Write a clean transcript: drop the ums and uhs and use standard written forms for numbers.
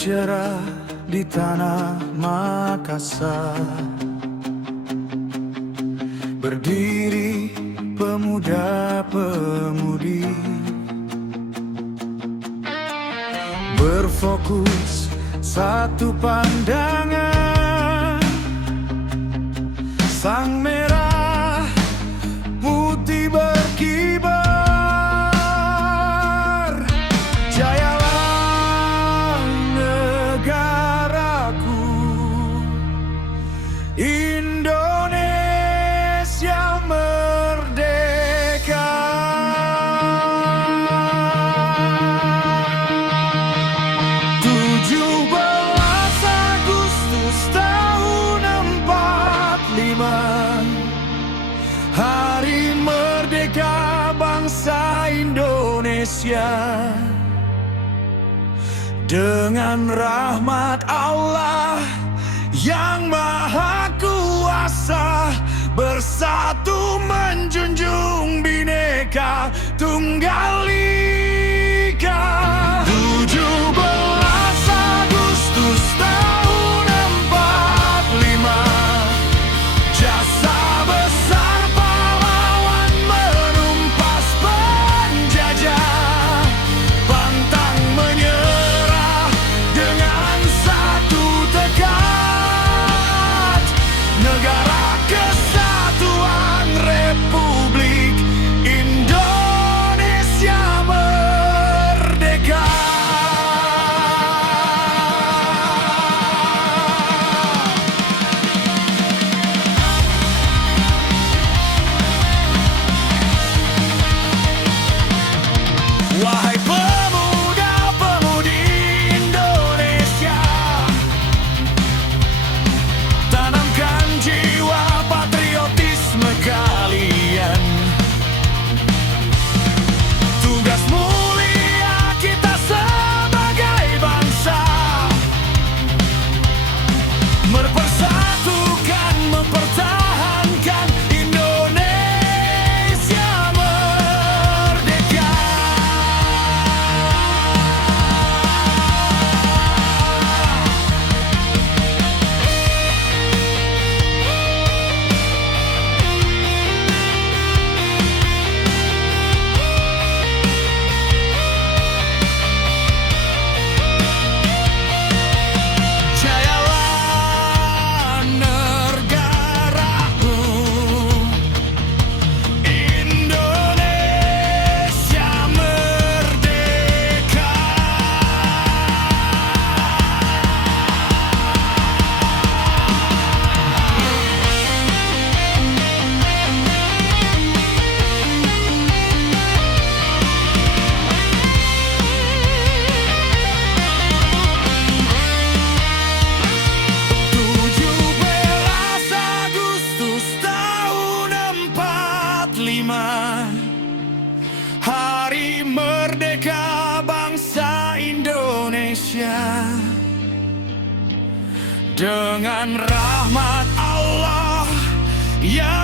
bercerah di tanah Makassar. Berdiri pemuda-pemudi, berfokus satu pandangan. Sang merah putih berkibar. Jayalah negaraku, Indonesia merdeka. 17 Agustus tahun 45, Hari Merdeka bangsa Indonesia. Dengan rahmat Allah yang Maha Kuasa, bersatu menjunjung Bhinneka Tunggal Ika. 17 Agustus tahun 45, jasa besar pahlawan menumpas penjajah, pantang menyerah dengan satu tekad. Negara Kesatuan Republik Indonesia merdeka. Wahai pemuda-pemudi Indonesia, tanamkan jiwa patriotisme kalian. Tugas mulia kita sebagai bangsa, mempersatukan, mempertahankan Indonesia merdeka. Jayalah negaraku, Indonesia merdeka. Tujuh belas Agustus tahun 45, Hari Merdeka bangsa Indonesia. Dengan rahmat Allah yang